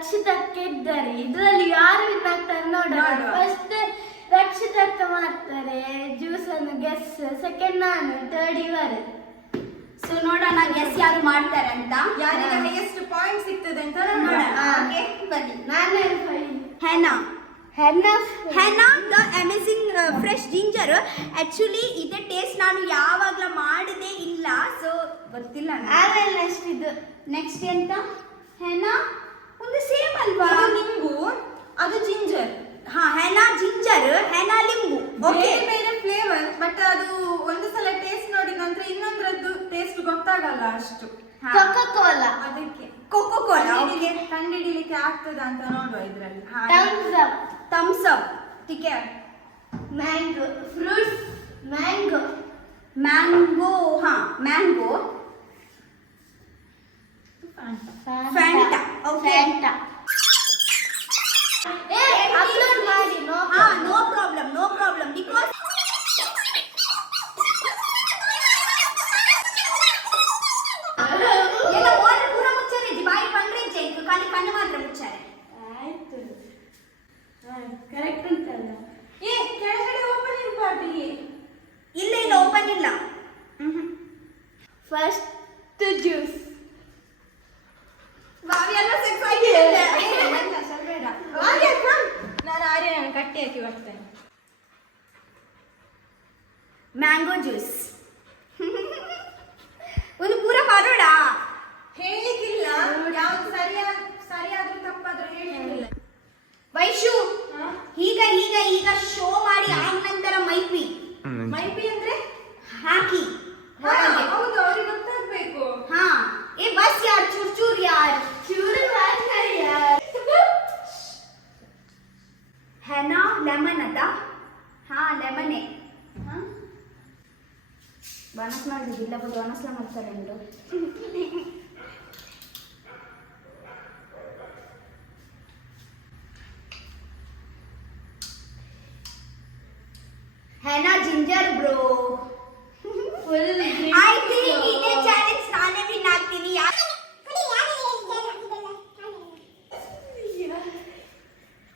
ರಕ್ಷಿತಕ್ಕೆ ಇದ್ದಾರೆ. ಇದರಲ್ಲಿ ಯಾರು ವಿನ್ ಆಗ್ತಾರೆ ನೋಡೋಣ. ಫಸ್ಟ್ ರಕ್ಷಿತಕ್ಕ ಮಾಡ್ತಾರೆ ಜ್ಯೂಸ್ ಅನ್ನು ಗೆಸ್, ಸೆಕೆಂಡ್ ನಾನು, ಥರ್ಡ್ ಇವರು. ಸೊ ನೋಡೋಣ ಗೆಸ್ ಯಾರು ಮಾಡ್ತಾರೆ ಅಂತ, ಯಾರಿಗೆ ಹೈಯೆಸ್ಟ್ ಪಾಯಿಂಟ್ ಸಿಗ್ತದೆ ಅಂತ ನೋಡೋಣ. ಓಕೆ ಬನ್ನಿ. ನಾನೇ ಹೆನಾ ಹೆನ್ನಾ the amazing fresh ginger. Actually ಇದೇ ಟೇಸ್ಟ್ ನಾನು ಯಾವಾಗ್ಲೂ ಮಾಡದೇ ಇಲ್ಲ, ಸೊ ಗೊತ್ತಿಲ್ಲ. ಆಮೇಲೆ ನೆಕ್ಸ್ಟ್ ಇದು ನೆಕ್ಸ್ಟ್ ಎಂತ? ಹೆನಾ ಒಂದು ಸೇಮ್ ಅಲ್ವಾ? ನಿಂಬು, ಅದು ಜಿಂಜರ್. ಹಾ, ಹೆನಾ ಜಿಂಜರ್, ಹೆನಾ ಲಿಂಬು. ಬೇರೆ ಬೇರೆ ಫ್ಲೇವರ್, ಬಟ್ ಅದು ಒಂದು ಸಲ ಟೇಸ್ಟ್ ನೋಡಿದ ನಂತರ ಇನ್ನೊಂದ್ರದ್ದು ಟೇಸ್ಟ್ ಗೊತ್ತಾಗಲ್ಲ ಅಷ್ಟು. Coca-Cola. ಅದಕ್ಕೆ ಕೋಕೋ-ಕೋಲಾ ಕಂಡಿಡಿಲಿಕ್ಕೆ ಆಗ್ತದ ಅಂತ ನೋಡುವ ಇದ್ರಲ್ಲಿ. Thumbs up TK. Mango fruits, mango ಹಾ ಮ್ಯಾಂಗೋ. ಫ್ಯಾಂಟಾ. ಓಕೆ ಅಪ್ಲೋಡ್ ಮಾಡಿ. ನೋ ಪ್ರಾಬ್ಲಮ್ ಬಿಕಾಸ್ ಎಲ್ಲ ವಾಟರ್ ಪೂರ ಮುಚ್ಚಾರೆ, ಬಾಯಿ ಬಂದ್ರೆ ಖಾಲಿ ಕಣ್ಣು ಮಾತ್ರ ಮುಚ್ಚಾರೆ. ಆಯ್ತು, ಕರೆಕ್ಟ್ ಉಂಟಲ್ಲ. ಕೆಳಗಡೆ ಓಪನ್ ಇರಬಾರ್ದು. ಇಲ್ಲ ಓಪನ್ ಇಲ್ಲ. First juice. ನಾನು ಆರ್ಯನ ಕಟ್ಟಿ ಹಾಕಿ ಬರ್ತೇನೆ. Mango juice. ಒಂದು ಪೂರ ಮಾಡೋಣ. ಹೇಳಿಕ್ಕಿಲ್ಲ, ಯಾವ್ದು ಸರಿಯಾದ್ರೂ ತಪ್ಪಾದ್ರೂ ಹೇಳಿಕ್ಕಿಲ್ಲ. ವೈಶು ಈಗ ಶೋ ಮಾಡಿ ಆನಂತರ ಮೈಪಿ ಅಂದ್ರೆ ಹಾಕಿ. ಹೌದು, ಅವ್ರಿಗೆ ಗೊತ್ತಾಗ್ಬೇಕು. ಹಾ, ಬಸ್ ಯಾರ್ ಚೂರ್ ಯಾರ್ ಹೆನಾ ಲೆಮನ್ ಅದ. ಹಾ ಲೆಮನೆ. ಬನಸ್ ಮಾಡಿದಿಲ್ಲ, ಬನಸ್ಲ ಮಾಡ್ತಾರೆ ಎಂದು. ಹೆನಾ ginger bro. Full I think ಇದೇ ಚಾಲೆಂಜ್ ನಾನೇ ವಿನ್ ಆಗ್ತೀನಿ.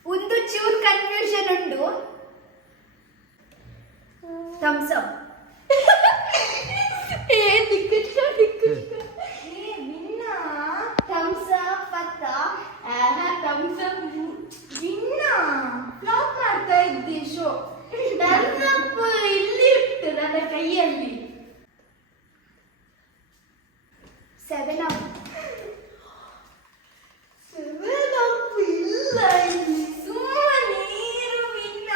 ಒಂದು ಚೂರ್ ಕನ್ಫ್ಯೂಷನ್ ಉಂಟು. Thumbs up. ಥಮ್ಸ್ ಅಪ್ ಅತ್ತ. ಥಮ್ಸ್ ಅಪ್ ಫ್ಲಾಪ್ ಮಾಡ್ತಾ ಇದ್ದಿ ಶೋ. ಥಮ್ಸ್ ಅಪ್ ಇಲ್ಲಿ ಉಂಟು ನನ್ನ ಕೈಯಲ್ಲಿ. 7 ಅಪ್. 7 ಅಪ್ ಇಲ್ಲ ಇಲ್ಲಿ. ಸುಮ್ಮನೆ ನೀರು ವಿನ್ನ.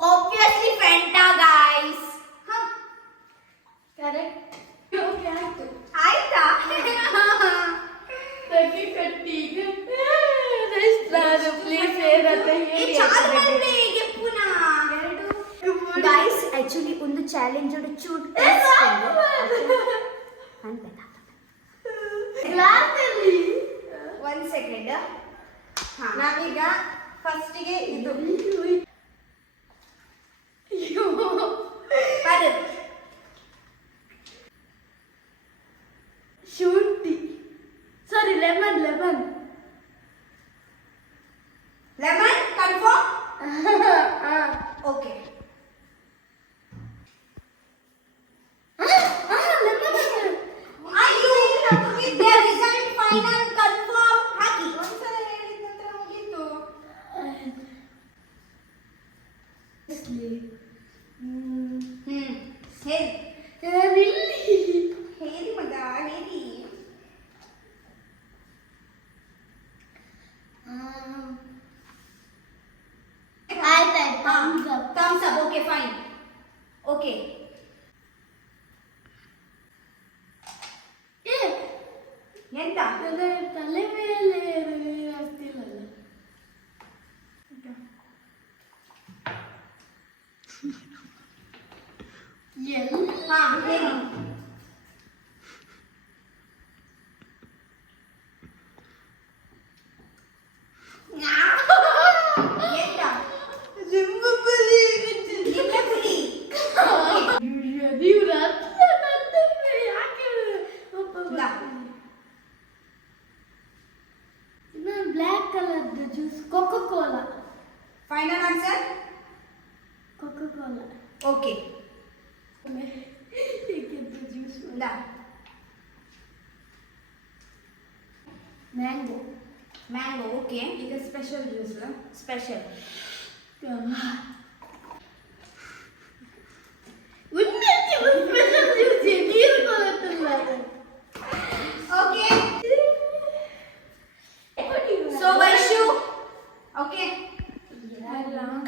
Obviously Fanta guys. Correct. Okay ಆಯ್ತು. ಆಯ್ತಾ? ಕಟ್ಟಿ ನಾನು ಪ್ಲೀಸ್ ಏನಂತ ಹೇಳಿ. ಚಾಲು ಮಾಡ್ಬಿಡಿ ಈಗ ಪುನಃ. ಗೈಸ್ ಆಕ್ಚುಲಿ ಒಂದು ಚಾಲೆಂಜ್ ಚೂಟ್ ಗ್ಲಾಸಲ್ಲಿ 1 ಸೆಕೆಂಡ್. ನಾವೀಗ ಫಸ್ಟಿಗೆ ಇದು ಶುಂಠಿ, sorry lemon confirm. Okay result final confirm ಹಾಕಿ. ಒಂದ್ಸಲ ಹೇಳಿದ ನಂತರ ಮುಗೀತು. ಹೇಳಿ ಮಗ ಹೇಳಿ. Thumbs up. Okay fine. Okay ಎಂತ ತಲೆ ಮೇಲೆ ಆಗ್ತಿಲ್ಲಲ್ಲ. ಹಾ ಹೇಳಿ. ಎಂತ ಲಿಂಬೆ ಪುಳಿ. ಲಿಂಬೆ ಪುಳಿ. ನೀವು ರಾತ್ರಿ ಜ್ಯೂಸ್ ಇಂದ ಮ್ಯಾಂಗೋ. ಮ್ಯಾಂಗೋ. ಓಕೆ, ಈಗ special juice. Special. Special juice ನೀರು ಕೊಡುತ್ತಿಲ್ಲ. Okay, so Vaishu. ಓಕೆ,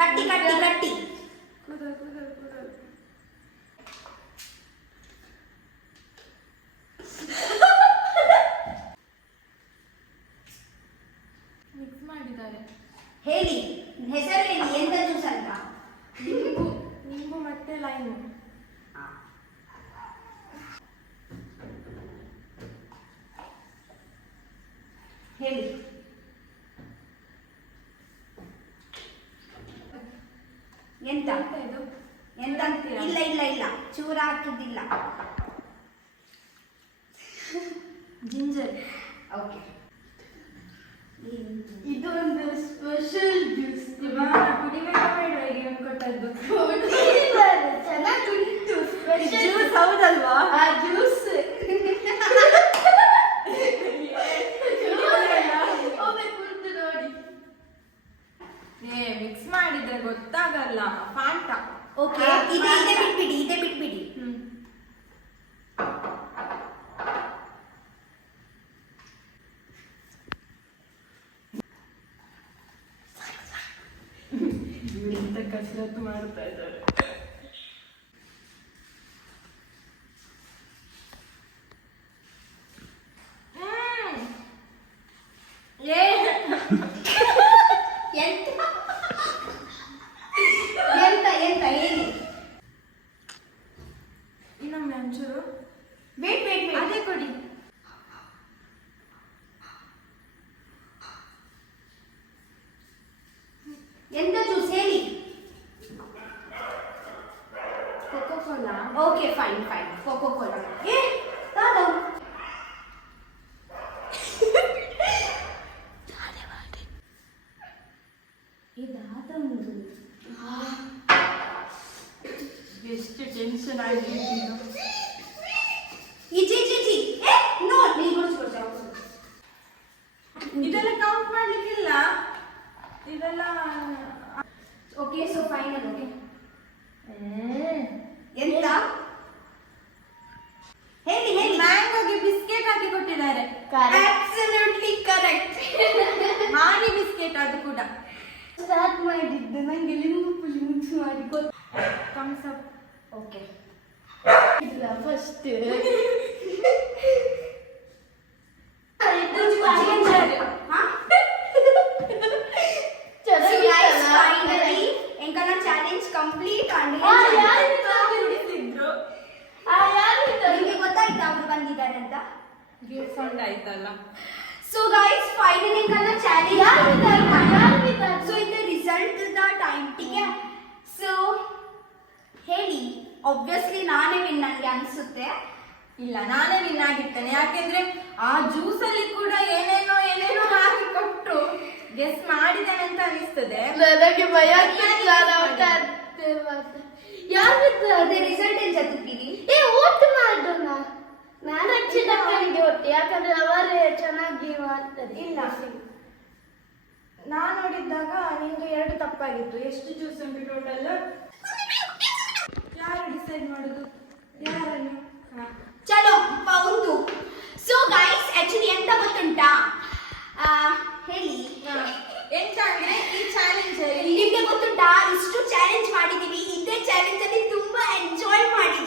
ಕಟ್ಟಿ ಕಟ್ಟಿ ಕಟ್ಟಿ. ಮಿಕ್ಸ್ ಮಾಡಿದ್ದಾರೆ. ಹೇಳಿ, ಹೆಸರು ಹೇಳಿ, ಎಂತ ಜ್ಯೂಸ್ ಅಂತ? ನಿಂಬು ಮತ್ತೆ ಲೈಮು. ಹೇಳಿ. ಎಂತ ಇದು ಎಂತ? ಇಲ್ಲ ಇಲ್ಲ ಇಲ್ಲ, ಚೂರ ಹಾಕಿದ್ದಿಲ್ಲ. ಜಿಂಜರ್. ಓಕೆ, ಇದು ಒಂದು ಸ್ಪೆಷಲ್ ಜ್ಯೂಸ್. ಕುಡಿಬೇಕಾ ಬೇಡ ಈಗ ಇವ್ನು ಕೊಟ್ಟದ್ದು? ಚೆನ್ನಾಗುಂಟು ಸ್ಪೆಷಲ್ ಜ್ಯೂಸ್ ಹೌದಲ್ವಾ? ಆ ಜ್ಯೂಸ್ ಒಮ್ಮೆ ಕುಡಿದು ನೋಡಿ. ಮಿಕ್ಸ್ ಮಾಡಿದ್ರೆ ಗೊತ್ತಾಗಲ್ಲ. ಫಾಂಟಾ. ಓಕೆ, ಇದೆ ಇದೆ ಬಿಟ್ಬಿಡಿ, ಇದೆ ಬಿಟ್ಬಿಡಿ. ಎಂತ ಕಸರತ್ತು ಮಾಡ್ತಾ ಇದ್ದಾರೆ. ಎಂತ ಎಂತ ಎಂತ ಹೇಳಿ. ಇನ್ನೊಮ್ಮೆ ಒಂಚೂರು. Wait wait wait. ಅದೇ ಕೊಡಿ. ಎಂತ ಜ್ಯೂಸ್ ಹೇಳಿ. Coca Cola. Okay, fine fine, Coca Cola. ಏ ತಾತ ಇದಾದ ಒಂದು ಎಷ್ಟು ಟೆನ್ಷನ್ ಆಗಿದ್ದು. ಇಜಿ ಜಿ ಜಿ. ಏ ನೋ, ನೀ ಗುಡಿಸ್ಕೊಡ್ತಾ. ಇದೆಲ್ಲ ಕೌಂಟ್ ಮಾಡ್ಲಿಕ್ಕಿಲ್ಲ. ಇದೆಲ್ಲ ಓಕೆ, ಸೊ ಫೈನಲ್. ಓಕೆ, ಎಂತ ಹೇಳಿ ಹೇಳಿ. ಮ್ಯಾಂಗೋಗೆ ಬಿಸ್ಕೆಟ್ ಹಾಕಿ ಕೊಟ್ಟಿದ್ದಾರೆ. Absolutely correct. ಮಾಡಿ ಬಿಸ್ಕೆಟ್ ಅದು ಕೂಡ. ಸ್ಟಾರ್ಟ್ ಮಾಡಿದ್ದು ನಂಗೆ ಲಿಂಬು ಪುಳಿ ಮಿಕ್ಸ್ ಮಾಡಿ ಕೊಟ್ಟು thumbs up. Okay, first finally ಎಂಕನ ಚಾಲೆಂಜ್ ಕಂಪ್ಲೀಟ್ ಆಗಿ ನಿಮಗೆ ಗೊತ್ತಾಯ್ತಾ ಅವರು ಬಂದಿದ್ದಾರೆ ಅಂತ? ಸೌಂಡ್ ಆಯ್ತಲ್ಲ. ಸೊ ಗೈಸ್, ಫೈನಲಿ ಎಂಕನ ಚಾಲೆಂಜ್. ಸೊ ಇದು ರಿಸಲ್ಟ್ ದ ಟೈಮ್. ಟೀಕೆ, ಸೊ ಹೇಳಿ. ಆಬ್ವಿಯಸ್ಲಿ ನಾನೇ ವಿನ್ ನನಗೆ ಅನ್ಸುತ್ತೆ. ಇಲ್ಲ, ನಾನೇ ವಿನ್ ಆಗಿರ್ತೇನೆ. ಯಾಕೆಂದ್ರೆ ಆ ಜ್ಯೂಸ್ ಅಲ್ಲಿ ಕೂಡ ಏನೇನೋ ಏನೇನೋ ಹಾಕಿ ಕೊಟ್ಟು ಗೆಸ್ ಮಾಡಿದ್ದೇನೆ ಅಂತ ಅನಿಸ್ತದೆ. ನನಗೆ ಭಯ ಯಾರು ಅದೇ ರಿಸಲ್ಟ್ ಏನ್ ಜತ್ತಿದ್ದೀರಿ? ಓಟ್ ಮಾಡೋಣ. ನಾನು ಅಕ್ಷಿತಕ್ಕನಿಗೆ ಒಟ್ಟು, ಯಾಕಂದ್ರೆ ಅವರೇ ಚೆನ್ನಾಗಿ ಮಾಡ್ತಾರೆ. ಇಲ್ಲ, ನಾನು ನೋಡಿದ್ದಾಗ ನಿಮ್ದು 2 ತಪ್ಪಾಗಿತ್ತು. ಎಷ್ಟು ಜ್ಯೂಸ್ ಉಂಟು ಟೋಟಲ್? ಯಾರು ಡಿಸೈಡ್ ಮಾಡುದು? ಯಾರನ್ನು? ಚಲೋ ಹೌದು. ಸೊ ಗೈಸ್, ಆಕ್ಚುಲಿ ಎಂತ ಗೊತ್ತುಂಟಾ? ಹೇಳಿ. ಎಂತ ಅಂದ್ರೆ ಈ ಚಾಲೆಂಜ್ ನಿಮ್ಗೆ ಗೊತ್ತುಂಟಾ, ಇಷ್ಟು ಚಾಲೆಂಜ್ ಮಾಡಿದೀವಿ. ಇದೇ ಚಾಲೆಂಜ್ ಅಲ್ಲಿ ತುಂಬಾ ಎಂಜಾಯ್ ಮಾಡಿದೀವಿ.